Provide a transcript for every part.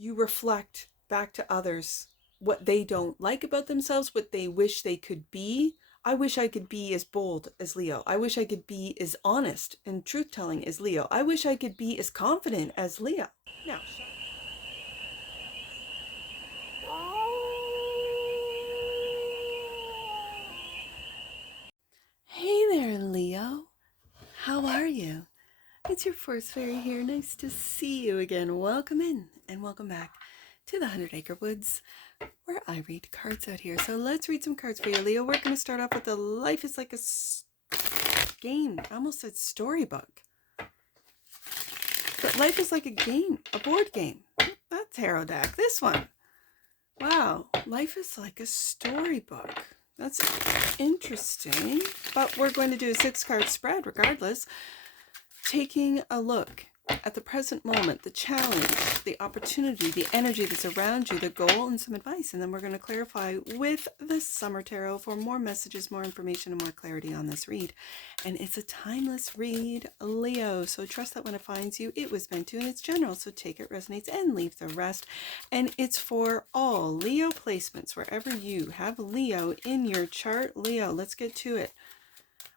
you reflect back to others what they don't like about themselves, what they wish they could be. I wish I could be as bold as Leo. I wish I could be as honest and truth telling as Leo. I wish I could be as confident as Leo. Now, hey there, Leo. How are you? It's your Force Fairy here. Nice to see you again. Welcome in and welcome back to the 100-Acre Woods, where I read cards out here. So let's read some cards for you, Leo. We're going to start off with the Life is Like a Game. I almost said storybook. But life is like a game, a board game. That tarot deck. This one. Wow. Life is like a storybook. That's interesting. But we're going to do a 6-card spread regardless. Taking a look at the present moment, the challenge, the opportunity, the energy that's around you, the goal, and some advice. And then we're going to clarify with the Summer Tarot for more messages, more information, and more clarity on this read. And it's a timeless read, Leo. So trust that when it finds you, it was meant to, and it's general. So take it, resonates, and leave the rest. And it's for all Leo placements, wherever you have Leo in your chart. Leo, let's get to it.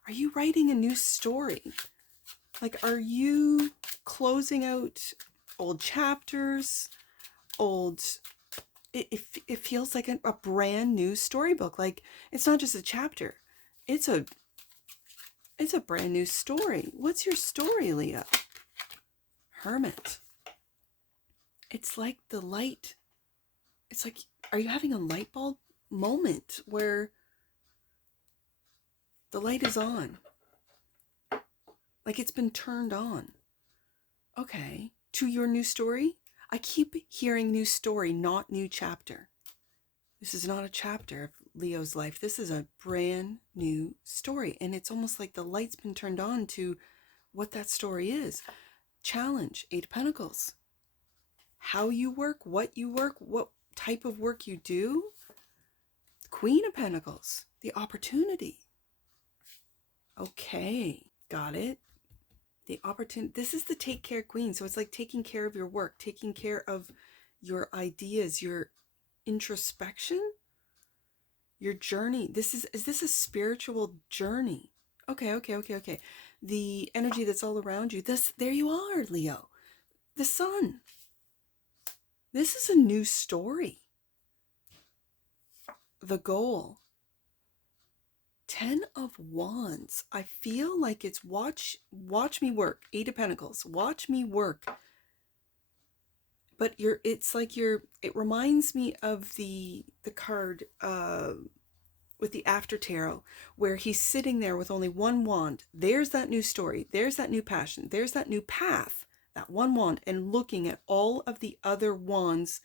Are you writing a new story? Like, are you closing out old chapters, it feels like a brand new storybook. Like, it's not just a chapter. It's a brand new story. What's your story, Leo? Hermit. It's like the light. It's like, are you having a light bulb moment where the light is on? Like it's been turned on. Okay. To your new story? I keep hearing new story, not new chapter. This is not a chapter of Leo's life. This is a brand new story. And it's almost like the light's been turned on to what that story is. Challenge, 8 of Pentacles. How you work, what type of work you do. Queen of Pentacles, the opportunity. Okay, got it. The opportunity. This is the take care queen. So it's like taking care of your work, taking care of your ideas, your introspection, your journey. Is this a spiritual journey? Okay. The energy that's all around you. There you are, Leo. The sun. This is a new story. The goal. 10 of Wands. I feel like it's watch me work. 8 of Pentacles. Watch me work. But it reminds me of the card with the After Tarot, where he's sitting there with only one wand. There's that new story. There's that new passion. There's that new path. That one wand, and looking at all of the other wands.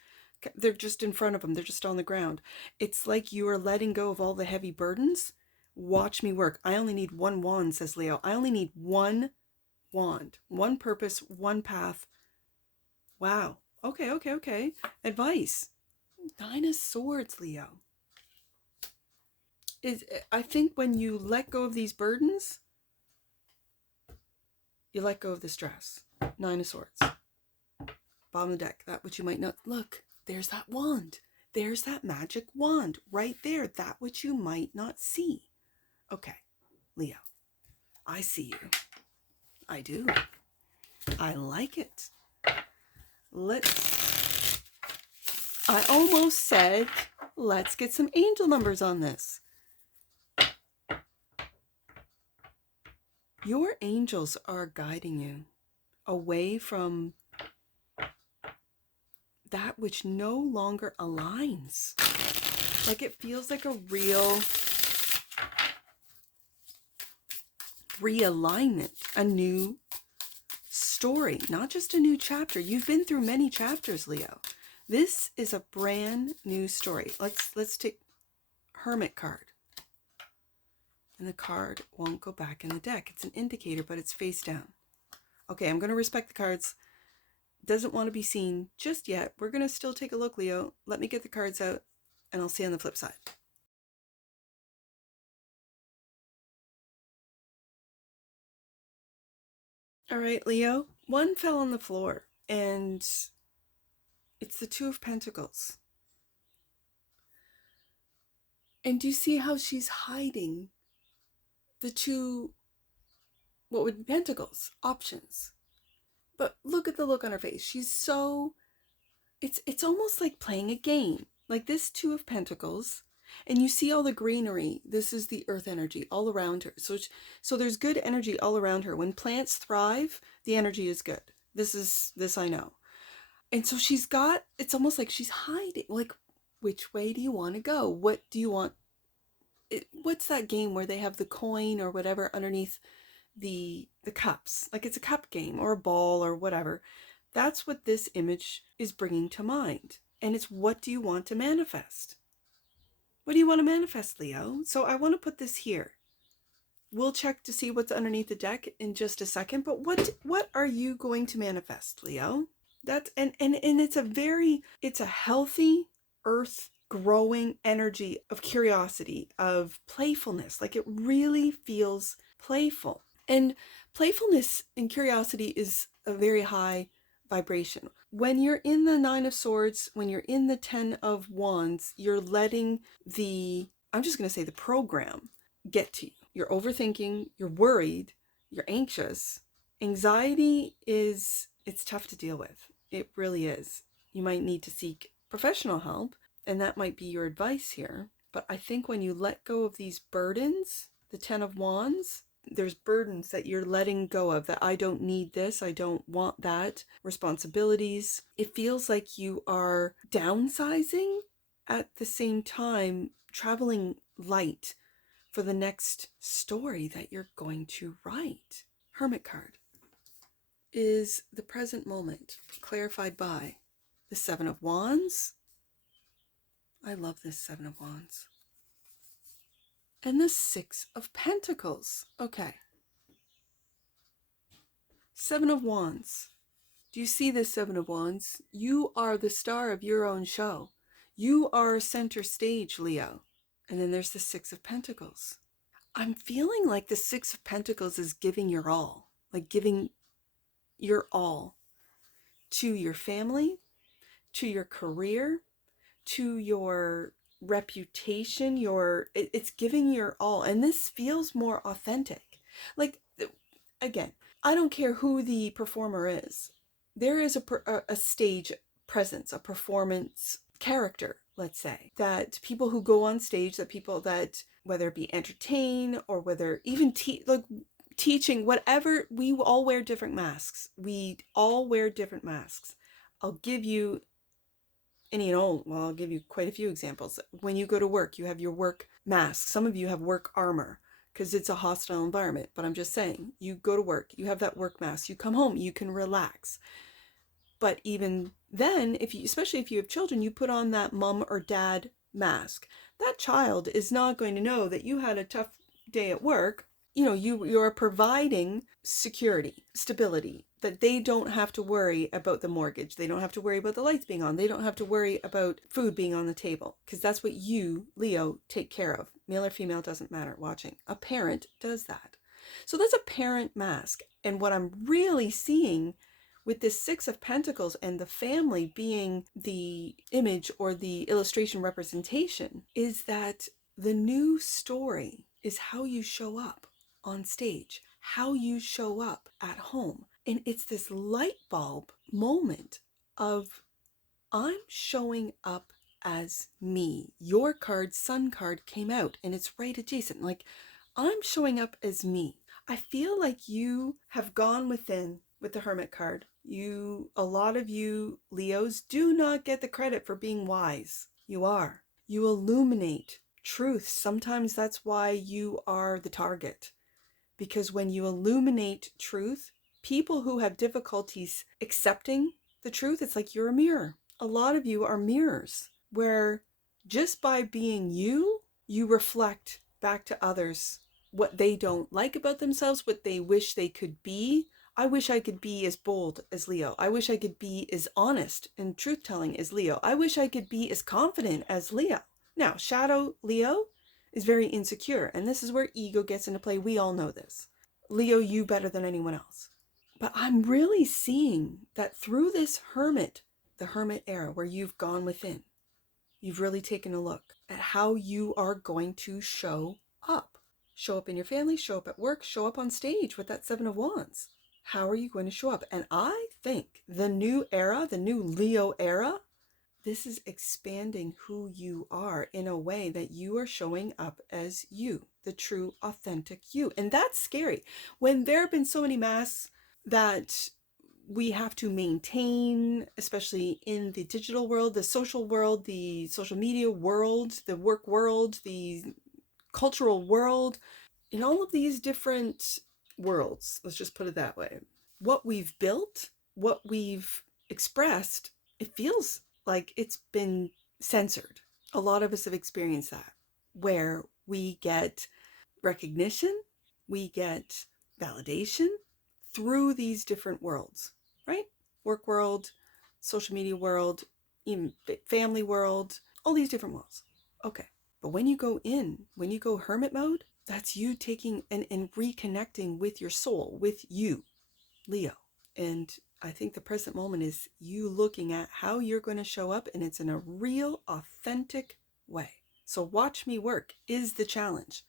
They're just in front of him. They're just on the ground. It's like you are letting go of all the heavy burdens. Watch me work. I only need one wand, says Leo. I only need one wand, one purpose, one path. Wow. Okay. Advice. 9 of Swords, Leo. I think when you let go of these burdens, you let go of the stress. 9 of Swords. Bottom of the deck. That which you might not. Look, there's that wand. There's that magic wand right there. That which you might not see. Okay, Leo. I see you. I do. I like it. I almost said, let's get some angel numbers on this. Your angels are guiding you away from that which no longer aligns. Like it feels like a real realignment, a new story, not just a new chapter. You've been through many chapters, Leo. This is a brand new story. Let's take Hermit card. And the card won't go back in the deck. It's an indicator, but it's face down. Okay, I'm going to respect the cards. Doesn't want to be seen just yet. We're going to still take a look, Leo. Let me get the cards out, and I'll see you on the flip side. All right, Leo. One fell on the floor, and It's the Two of Pentacles. And do you see how she's hiding the two, what would be pentacles, options? But look at the look on her face. She's so, it's almost like playing a game. Like this Two of Pentacles, and you see all the greenery. This is the earth energy all around her. So there's good energy all around her. When plants thrive, the energy is good. This I know. And so she's got, it's almost like she's hiding. Like, which way do you want to go? What do you want? What's that game where they have the coin or whatever underneath the cups? Like it's a cup game or a ball or whatever. That's what this image is bringing to mind. And it's, what do you want to manifest? What do you want to manifest, Leo? So I want to put this here. We'll check to see what's underneath the deck in just a second, but what are you going to manifest, Leo? That's and it's a healthy earth growing energy of curiosity, of playfulness. Like it really feels playful. And playfulness and curiosity is a very high vibration. When you're in the Nine of Swords, when you're in the Ten of Wands, you're letting the, I'm just going to say the program get to you. You're overthinking, you're worried, you're anxious. Anxiety is, it's tough to deal with. It really is. You might need to seek professional help, and that might be your advice here. But I think when you let go of these burdens, the Ten of Wands, there's burdens that you're letting go of, that I don't need this, I don't want that, responsibilities. It feels like you are downsizing at the same time traveling light for the next story that you're going to write. Hermit card is the present moment, clarified by the Seven of Wands. I love this Seven of Wands. And the Six of Pentacles. Okay. Seven of Wands. Do you see this Seven of Wands? You are the star of your own show. You are center stage, Leo. And then there's the Six of Pentacles. I'm feeling like the Six of Pentacles is giving your all. Like giving your all to your family, to your career, to your reputation, it's giving your all. And this feels more authentic. Like, again, I don't care who the performer is. There is a stage presence, a performance character, let's say, that people who go on stage, that people that, whether it be entertain or whether even teaching, whatever, we all wear different masks. We all wear different masks. I'll give you, and I'll give you quite a few examples. When you go to work, you have your work mask. Some of you have work armor because it's a hostile environment. But I'm just saying, you go to work, you have that work mask. You come home, you can relax. But even then, especially if you have children, you put on that mom or dad mask. That child is not going to know that you had a tough day at work. You're providing security, stability, that they don't have to worry about the mortgage. They don't have to worry about the lights being on. They don't have to worry about food being on the table, because that's what you, Leo, take care of. Male or female, doesn't matter watching. A parent does that. So that's a parent mask. And what I'm really seeing with this Six of Pentacles and the family being the image or the illustration representation is that the new story is how you show up on stage, how you show up at home. And it's this light bulb moment of, I'm showing up as me. Your card, Sun card, came out and it's right adjacent. Like, I'm showing up as me. I feel like you have gone within with the Hermit card. A lot of you Leos do not get the credit for being wise. You are. You illuminate truth. Sometimes that's why you are the target. Because when you illuminate truth, people who have difficulties accepting the truth, it's like you're a mirror. A lot of you are mirrors where just by being you, you reflect back to others what they don't like about themselves, what they wish they could be. I wish I could be as bold as Leo. I wish I could be as honest and truth-telling as Leo. I wish I could be as confident as Leo. Now, Shadow Leo is very insecure, and this is where ego gets into play. We all know this. Leo, you better than anyone else. But I'm really seeing that through this Hermit the Hermit era, where you've gone within. You've really taken a look at how you are going to show up. Show up in your family, show up at work, show up on stage with that Seven of Wands. How are you going to show up? And I think the new era, the new Leo era, this is expanding who you are in a way that you are showing up as you, the true, authentic you. And that's scary. When there have been so many masks that we have to maintain, especially in the digital world, the social media world, the work world, the cultural world, in all of these different worlds, let's just put it that way. What we've built, what we've expressed, it feels like it's been censored. A lot of us have experienced that, where we get recognition, we get validation through these different worlds, right? Work world, social media world, even family world, all these different worlds. Okay. But when you go hermit mode, that's you taking and reconnecting with your soul, with you, Leo. And I think the present moment is you looking at how you're going to show up, and it's in a real, authentic way. So watch me work is the challenge.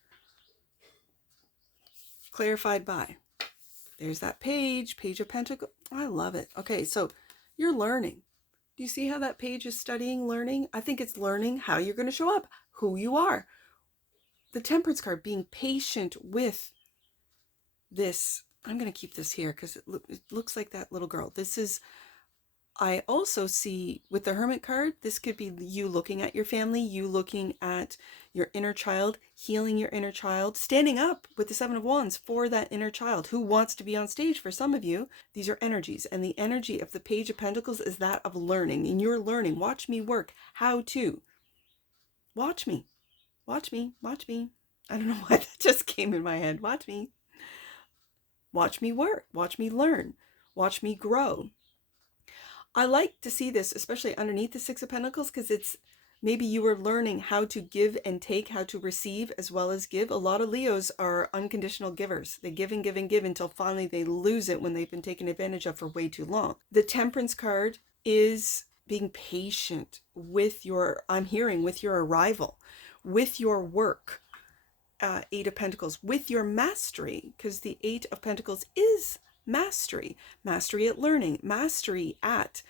Clarified by. There's that page of Pentacles. I love it. Okay, so you're learning. Do you see how that page is studying, learning? I think it's learning how you're going to show up, who you are. The Temperance card, being patient with this. I'm going to keep this here because it looks like that little girl. This is, I also see with the Hermit card, this could be you looking at your family, you looking at your inner child, healing your inner child, standing up with the Seven of Wands for that inner child who wants to be on stage. For some of you, these are energies, and the energy of the Page of Pentacles is that of learning, and you're learning. Watch me work. How to. Watch me. Watch me. Watch me. I don't know why that just came in my head. Watch me. Watch me work. Watch me learn. Watch me grow. I like to see this, especially underneath the Six of Pentacles, because it's maybe you were learning how to give and take, how to receive as well as give. A lot of Leos are unconditional givers. They give and give and give until finally they lose it when they've been taken advantage of for way too long. The Temperance card is being patient with your, I'm hearing, with your arrival, with your work. Eight of Pentacles, with your mastery, because the Eight of Pentacles is mastery. Mastery at learning, mastery at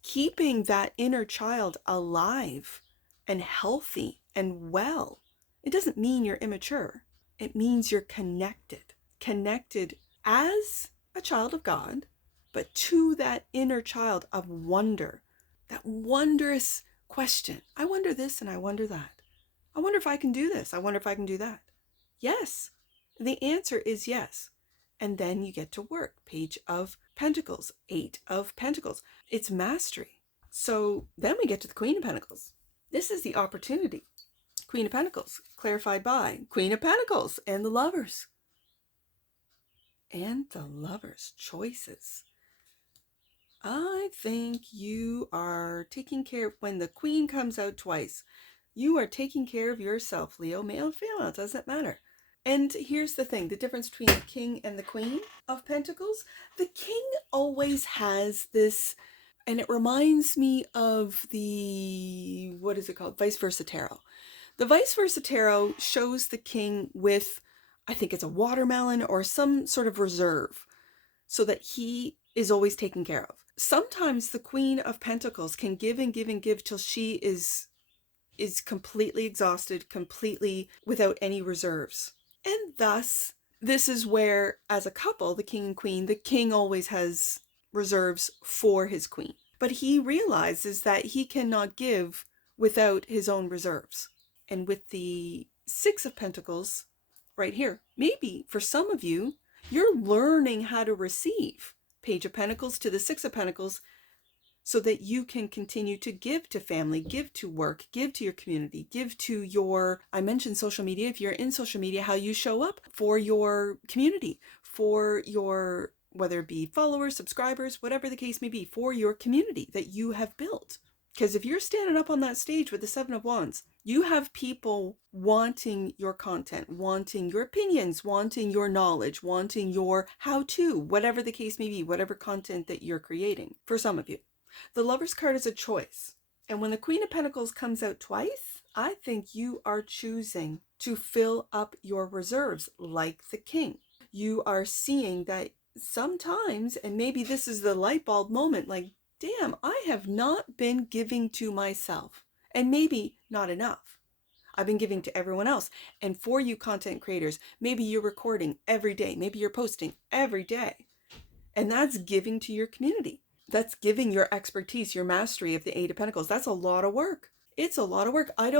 keeping that inner child alive and healthy and well. It doesn't mean you're immature. It means you're connected. Connected as a child of God, but to that inner child of wonder. That wondrous question. I wonder this and I wonder that. I wonder if I can do this. I wonder if I can do that. Yes. The answer is yes. And then you get to work. Page of Pentacles, Eight of Pentacles. It's mastery. So then we get to the Queen of Pentacles. This is the opportunity. Queen of Pentacles, clarified by Queen of Pentacles and the Lovers. And the Lovers' choices. I think you are taking care of, when the Queen comes out twice, you are taking care of yourself, Leo, male or female, it doesn't matter. And here's the thing, the difference between the King and the Queen of Pentacles. The King always has this, and it reminds me of the, what is it called? Vice versa tarot. The vice versa tarot shows the King with, I think it's a watermelon or some sort of reserve, so that he is always taken care of. Sometimes the Queen of Pentacles can give and give and give till she is completely exhausted, completely without any reserves. And thus, this is where, as a couple, the King and Queen, the King always has reserves for his Queen. But he realizes that he cannot give without his own reserves. And with the Six of Pentacles right here, maybe for some of you, you're learning how to receive. Page of Pentacles to the Six of Pentacles, so that you can continue to give to family, give to work, give to your community, give to your, I mentioned social media, if you're in social media, how you show up for your community, for your, whether it be followers, subscribers, whatever the case may be, for your community that you have built. Because if you're standing up on that stage with the Seven of Wands, you have people wanting your content, wanting your opinions, wanting your knowledge, wanting your how-to, whatever the case may be, whatever content that you're creating, for some of you. The Lover's card is a choice. And when the Queen of Pentacles comes out twice, I think you are choosing to fill up your reserves like the King. You are seeing that sometimes, and maybe this is the light bulb moment, like, damn, I have not been giving to myself. And maybe not enough. I've been giving to everyone else. And for you content creators, maybe you're recording every day. Maybe you're posting every day. And that's giving to your community. That's giving your expertise, your mastery of the Eight of Pentacles. That's a lot of work. It's a lot of work. I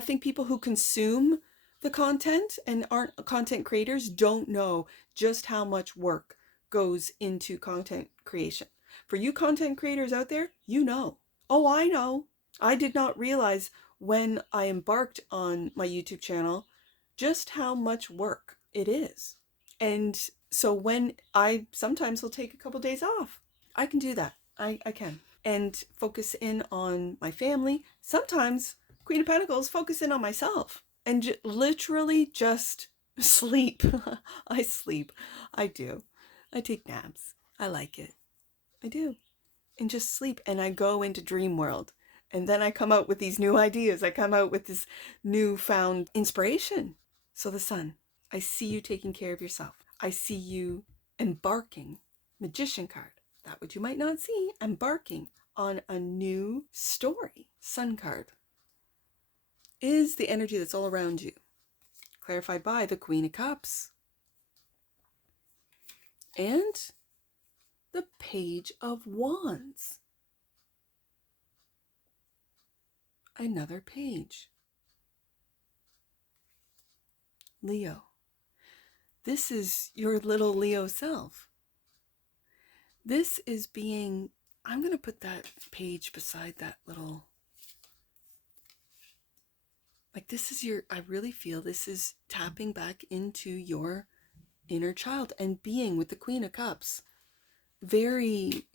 think people who consume the content and aren't content creators don't know just how much work goes into content creation. For you content creators out there, you know. Oh, I know. I did not realize when I embarked on my YouTube channel just how much work it is. And so when I sometimes will take a couple days off, I can do that. I can. And focus in on my family. Sometimes, Queen of Pentacles, focus in on myself. And literally just sleep. I sleep. I do. I take naps. I like it. I do. And just sleep. And I go into dream world. And then I come out with these new ideas. I come out with this newfound inspiration. So the Sun, I see you taking care of yourself. I see you embarking, Magician card, that which you might not see, embarking on a new story. Sun card is the energy that's all around you, clarified by the Queen of Cups and the Page of Wands. Another page. Leo. This is your little Leo self. This is being, I'm going to put that page beside that little, like this is your, I really feel this is tapping back into your inner child and being with the Queen of Cups. Very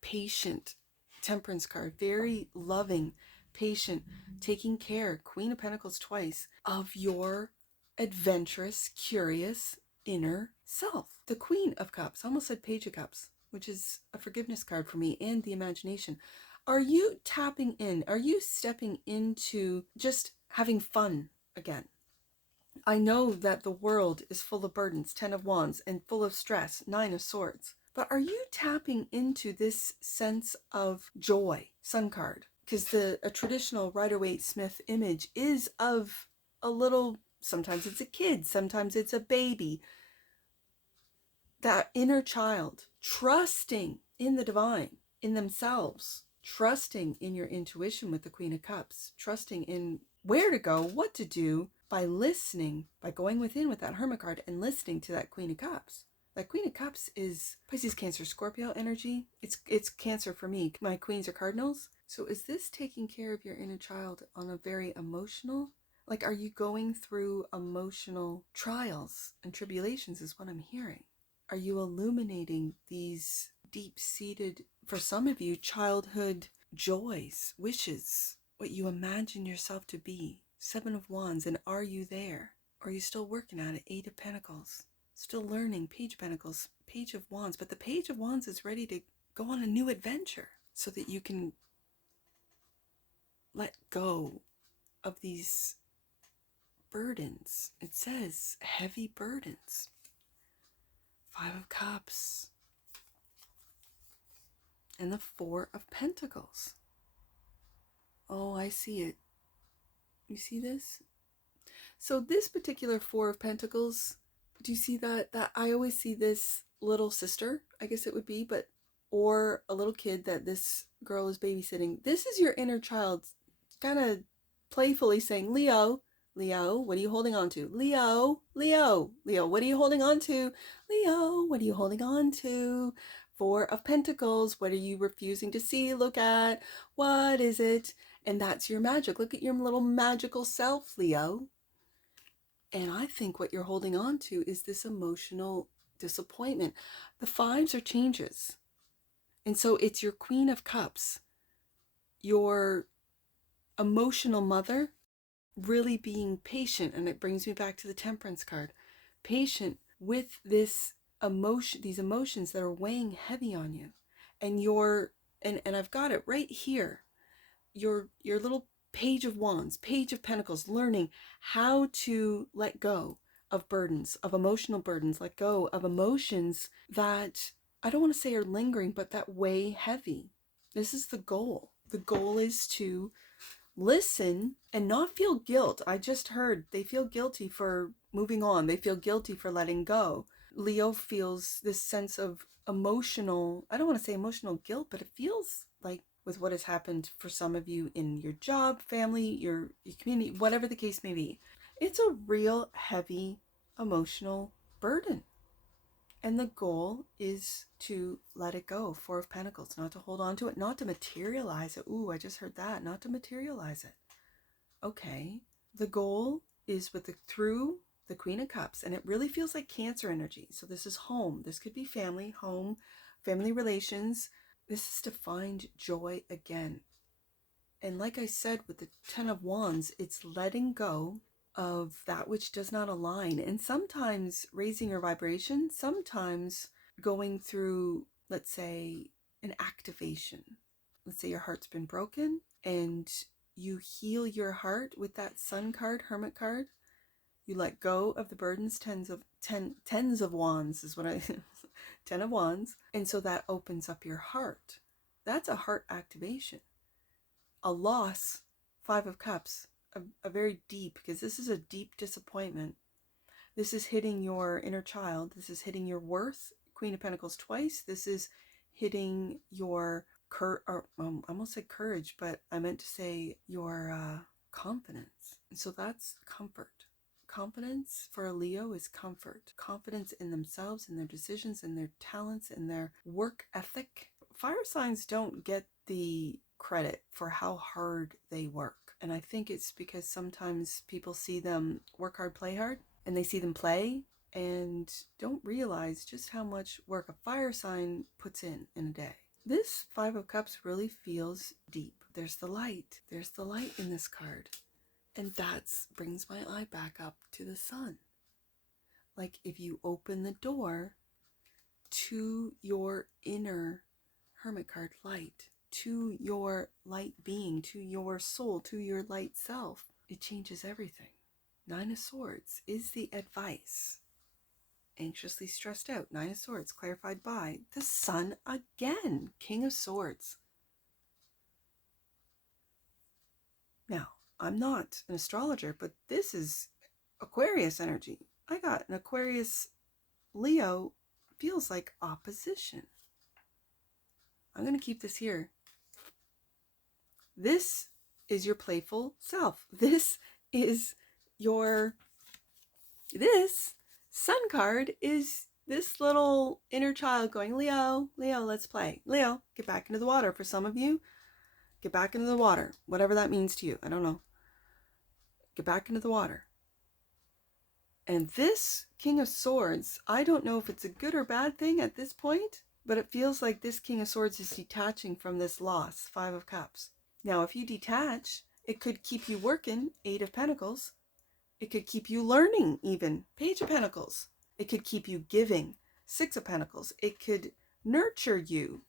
patient Temperance card, very loving, patient, taking care, Queen of Pentacles twice, of your adventurous, curious inner self. The Queen of Cups, I almost said Page of Cups, which is a forgiveness card for me, and the imagination. Are you tapping in? Are you stepping into just having fun again? I know that the world is full of burdens, 10 of Wands, and full of stress, 9 of Swords. But are you tapping into this sense of joy? Sun card. Because a traditional Rider-Waite-Smith image is of a little, sometimes it's a kid, sometimes it's a baby. That inner child, trusting in the divine, in themselves, trusting in your intuition with the Queen of Cups, trusting in where to go, what to do, by listening, by going within with that Hermit card and listening to that Queen of Cups. That Queen of Cups is Pisces, Cancer, Scorpio energy. It's Cancer for me. My queens are cardinals. So is this taking care of your inner child on a very emotional? Like, are you going through emotional trials and tribulations is what I'm hearing. Are you illuminating these deep-seated, for some of you, childhood joys, wishes, what you imagine yourself to be? 7 of Wands, and are you there? Or are you still working at it? 8 of Pentacles. Still learning, Page of Pentacles, Page of Wands. But the Page of Wands is ready to go on a new adventure so that you can let go of these burdens. It says heavy burdens. 5 of Cups. And the 4 of Pentacles. Oh, I see it. You see this? So this particular 4 of Pentacles, do you see that? That I always see this little sister, I guess it would be, but or a little kid that this girl is babysitting. This is your inner child kind of playfully saying, Leo, Leo, what are you holding on to? Leo, Leo, Leo, what are you holding on to? Leo, what are you holding on to? 4 of Pentacles, what are you refusing to see, look at? What is it? And that's your magic. Look at your little magical self, Leo. And I think what you're holding on to is this emotional disappointment. The 5s are changes. And so it's your Queen of Cups, your emotional mother, really being patient. And it brings me back to the Temperance card. Patient with this these emotions that are weighing heavy on you. And and I've got it right here. Your little page of wands, page of pentacles, learning how to let go of burdens, of emotional burdens, let go of emotions that I don't want to say are lingering, but that weigh heavy. This is the goal. The goal is to listen and not feel guilt. I just heard they feel guilty for moving on. They feel guilty for letting go. Leo feels this sense of emotional, I don't want to say emotional guilt, but it feels like with what has happened for some of you in your job, family, your community, whatever the case may be. It's a real heavy emotional burden. And the goal is to let it go. Four of Pentacles, not to hold on to it, not to materialize it. Ooh, I just heard that. Not to materialize it. Okay. The goal is through the Queen of Cups, and it really feels like Cancer energy. So this is home. This could be family, home, family relations. This is to find joy again. And like I said, with the Ten of Wands, it's letting go of that which does not align. And sometimes raising your vibration, sometimes going through, let's say, an activation. Let's say your heart's been broken and you heal your heart with that Sun card, Hermit card. You let go of the burdens, tens of wands is what I, 10 of wands. And so that opens up your heart. That's a heart activation. A loss, 5 of cups, a very deep, because this is a deep disappointment. This is hitting your inner child. This is hitting your worth, Queen of Pentacles twice. This is hitting your, I almost said courage, but I meant to say your confidence. And so that's comfort. Confidence for a Leo is comfort. Confidence in themselves, in their decisions, in their talents, in their work ethic. Fire signs don't get the credit for how hard they work. And I think it's because sometimes people see them work hard, play hard, and they see them play and don't realize just how much work a fire sign puts in a day. This 5 of Cups really feels deep. There's the light. There's the light in this card. And that brings my eye back up to the sun. Like if you open the door to your inner Hermit card light, to your light being, to your soul, to your light self, it changes everything. 9 of Swords is the advice. Anxiously stressed out. 9 of Swords clarified by the sun again. King of Swords. Now, I'm not an astrologer, but this is Aquarius energy. I got an Aquarius Leo, feels like opposition. I'm going to keep this here. This is your playful self. This sun card is this little inner child going, Leo, let's play. Leo, get back into the water. For some of you, get back into the water. Whatever that means to you. I don't know. Get back into the water. And this King of Swords, I don't know if it's a good or bad thing at this point, but it feels like this King of Swords is detaching from this loss, 5 of Cups. Now, if you detach, it could keep you working, 8 of Pentacles. It could keep you learning even, Page of Pentacles. It could keep you giving, 6 of Pentacles. It could nurture you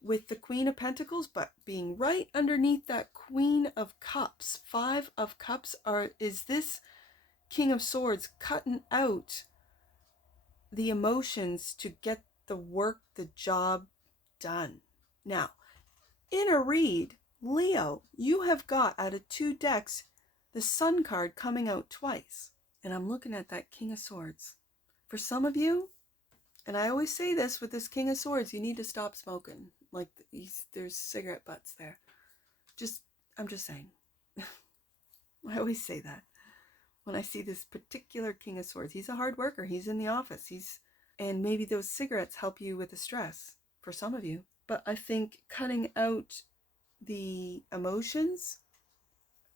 with the Queen of Pentacles, but being right underneath that Queen of Cups. 5 of Cups is this King of Swords cutting out the emotions to get the work, the job done. Now, in a read, Leo, you have got out of 2 decks the Sun card coming out twice. And I'm looking at that King of Swords. For some of you, and I always say this with this King of Swords, you need to stop smoking. Like there's cigarette butts there. I'm just saying. I always say that when I see this particular King of Swords. He's a hard worker. He's in the office. And maybe those cigarettes help you with the stress for some of you. But I think cutting out the emotions,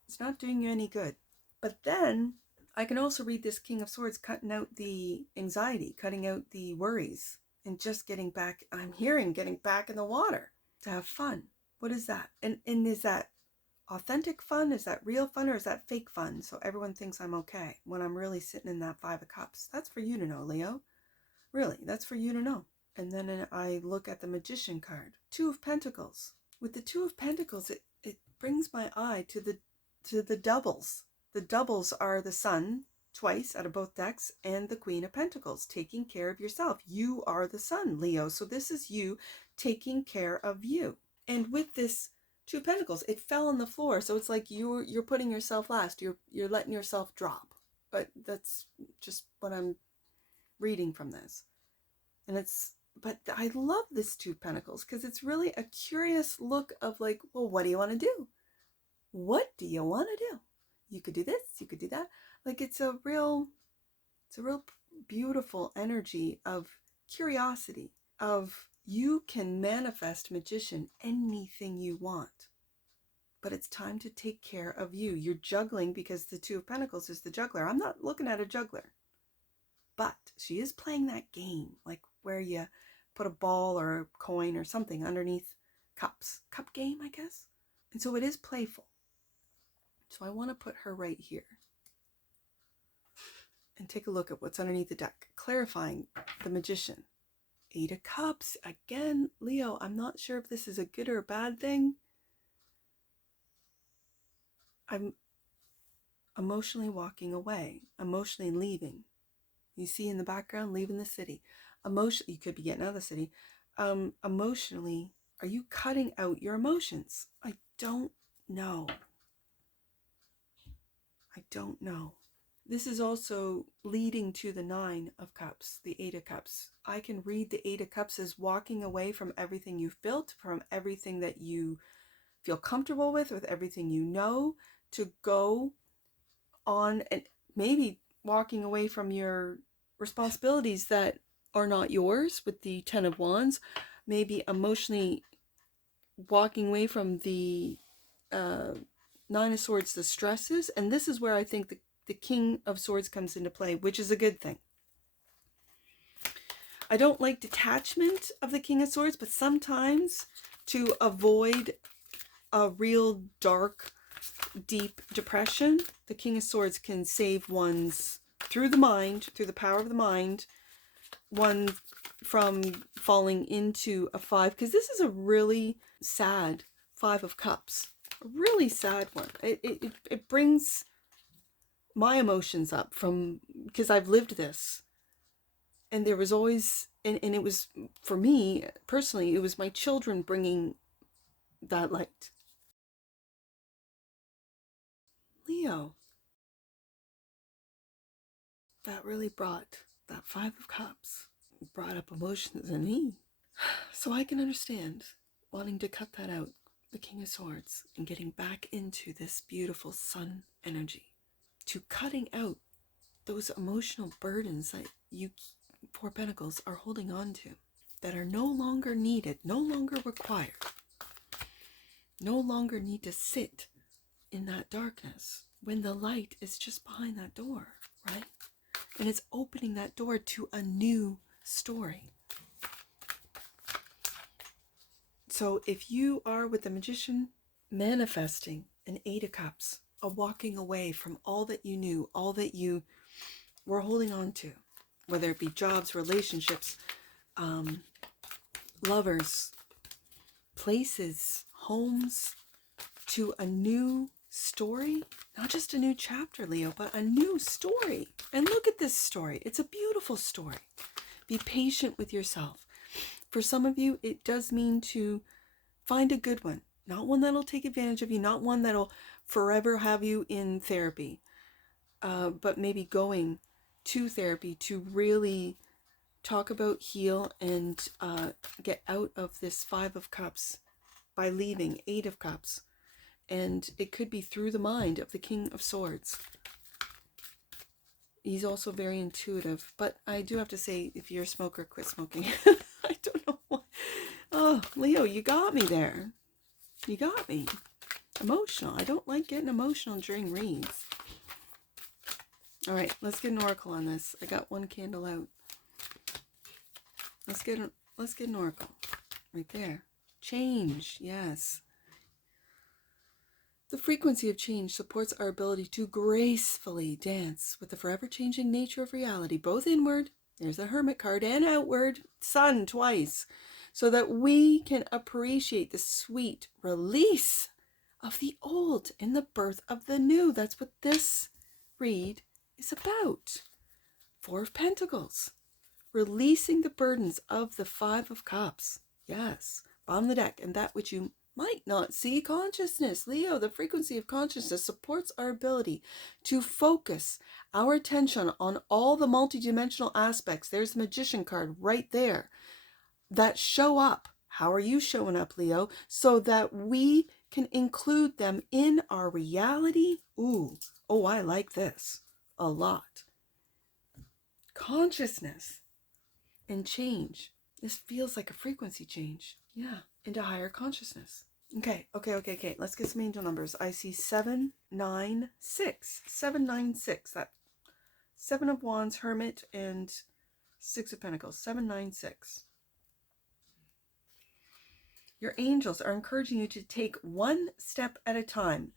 it's not doing you any good. But then I can also read this King of Swords cutting out the anxiety, cutting out the worries, and just getting back, I'm hearing getting back in the water to have fun. What is that? And is that authentic fun? Is that real fun, or is that fake fun? So everyone thinks I'm okay when I'm really sitting in that 5 of Cups. That's for you to know, Leo. Really, that's for you to know. And then I look at the Magician card. Two of Pentacles. With the Two of Pentacles, it brings my eye to the doubles. The doubles are the Sun twice out of both decks and the Queen of Pentacles, taking care of yourself. You are the Sun, Leo. So this is you taking care of you. And with this Two of Pentacles, it fell on the floor. So it's like you're putting yourself last. You're letting yourself drop. But that's just what I'm reading from this. And but I love this Two of Pentacles because it's really a curious look of like, well, what do you want to do? What do you want to do? You could do this, you could do that. Like it's a real beautiful energy of curiosity, of you can manifest, Magician, anything you want. But it's time to take care of you. You're juggling because the Two of Pentacles is the juggler. I'm not looking at a juggler. But she is playing that game, like where you put a ball or a coin or something underneath cups. Cup game, I guess. And so it is playful. So I want to put her right here. And take a look at what's underneath the deck. Clarifying the Magician. Eight of Cups. Again, Leo, I'm not sure if this is a good or a bad thing. I'm emotionally walking away. Emotionally leaving. You see in the background, leaving the city. You could be getting out of the city. Emotionally, are you cutting out your emotions? I don't know. I don't know. This is also leading to the Nine of Cups, the Eight of Cups. I can read the Eight of Cups as walking away from everything you've built, from everything that you feel comfortable with everything you know, to go on and maybe walking away from your responsibilities that are not yours with the Ten of Wands, maybe emotionally walking away from the Nine of Swords, the stresses. And this is where I think the King of Swords comes into play, which is a good thing. I don't like detachment of the King of Swords, but sometimes to avoid a real dark, deep depression, the King of Swords can save one's, through the mind, through the power of the mind, one from falling into a five, because this is a really sad Five of Cups, a really sad one. It brings my emotions up from, because I've lived this, and there was always, and it was, for me personally, it was my children bringing that light. Leo, that really brought that Five of Cups, brought up emotions in me. So I can understand wanting to cut that out, the King of Swords, and getting back into this beautiful sun energy, to cutting out those emotional burdens that you, Four Pentacles, are holding on to, that are no longer needed, no longer required, no longer need to sit in that darkness when the light is just behind that door, right? And it's opening that door to a new story. So if you are with the Magician, manifesting an Eight of Cups, a walking away from all that you knew, all that you were holding on to, whether it be jobs, relationships, lovers, places, homes, to a new story, not just a new chapter, Leo, but a new story. And look at this story. It's a beautiful story. Be patient with yourself. For some of you, it does mean to find a good one, not one that'll take advantage of you, not one that'll forever have you in therapy, but maybe going to therapy to really talk about, heal, and get out of this Five of Cups by leaving Eight of Cups. And it could be through the mind of the King of Swords. He's also very intuitive, but I do have to say, if you're a smoker, quit smoking. I don't know why. Oh, Leo, you got me there. You got me. Emotional. I don't like getting emotional during reads. All right, let's get an oracle on this. I got one candle out. Let's get an oracle right there. Change, yes. The frequency of change supports our ability to gracefully dance with the forever changing nature of reality, both inward There's a Hermit card, and outward, Sun twice, so that we can appreciate the sweet release of the old and the birth of the new. That's what this read is about. Four of Pentacles, releasing the burdens of the Five of Cups. Yes, bottom of the deck, and that which you might not see. Consciousness. Leo, the frequency of consciousness supports our ability to focus our attention on all the multidimensional aspects. There's the Magician card right there that show up. How are you showing up, Leo? So that we can include them in our reality. Ooh, oh, I like this a lot. Consciousness and change. This feels like a frequency change. Yeah, into higher consciousness. Okay. Let's get some angel numbers. I see 796. 796. That Seven of Wands, Hermit, and Six of Pentacles. 796. Your angels are encouraging you to take one step at a time.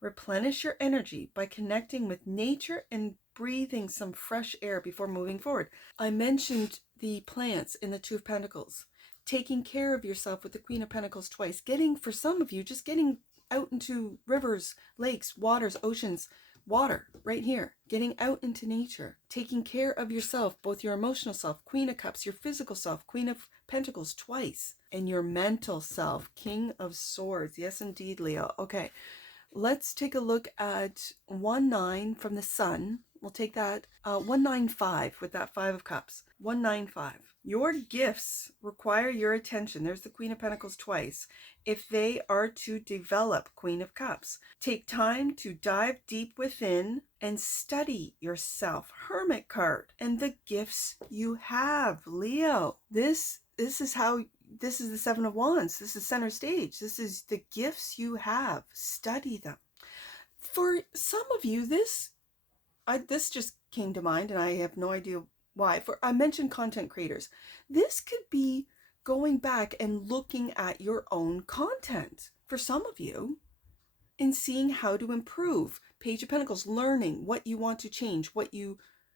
Replenish your energy by connecting with nature and breathing some fresh air before moving forward. I mentioned the plants in the Two of Pentacles. Taking care of yourself with the Queen of Pentacles twice. Getting, for some of you, just getting out into rivers, lakes, waters, oceans, water, right here. Getting out into nature. Taking care of yourself, both your emotional self, Queen of Cups, your physical self, Queen of Pentacles twice, and your mental self, King of Swords. Yes, indeed, Leo. Okay. Let's take a look at 1-9 from the Sun. We'll take that 195 with that Five of Cups. 195. Your gifts require your attention. There's the Queen of Pentacles twice. If they are to develop, Queen of Cups. Take time to dive deep within and study yourself. Hermit card. And the gifts you have, Leo. This is the Seven of Wands. This is center stage. This is the gifts you have. Study them. For some of you, this just came to mind, and I have no idea why. I mentioned content creators. This could be going back and looking at your own content for some of you and seeing how to improve. Page of Pentacles, learning what you want to change,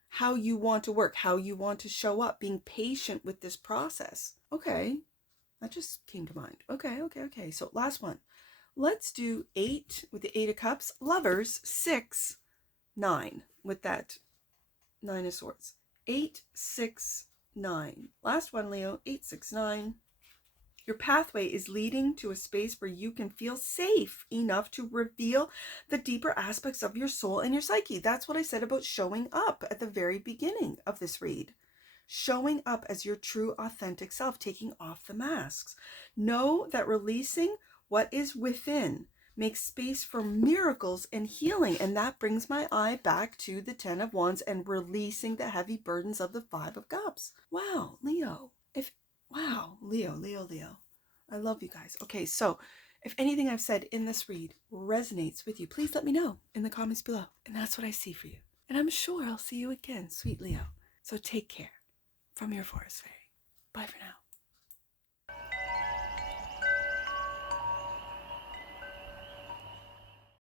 how you want to work, how you want to show up, being patient with this process. Okay. That just came to mind. Okay. So last one. Let's do 8 with the 8 of Cups. Lovers, 6, 9 with that 9 of Swords. 8, 6, 9. Last one, Leo. 8, 6, 9. Your pathway is leading to a space where you can feel safe enough to reveal the deeper aspects of your soul and your psyche. That's what I said about showing up at the very beginning of this read. Showing up as your true, authentic self, taking off the masks. Know that releasing what is within makes space for miracles and healing. And that brings my eye back to the 10 of Wands and releasing the heavy burdens of the 5 of Cups. Wow, Leo. Leo. I love you guys. Okay, so if anything I've said in this read resonates with you, please let me know in the comments below. And that's what I see for you. And I'm sure I'll see you again, sweet Leo. So take care. From your Forest Fairy. Bye for now.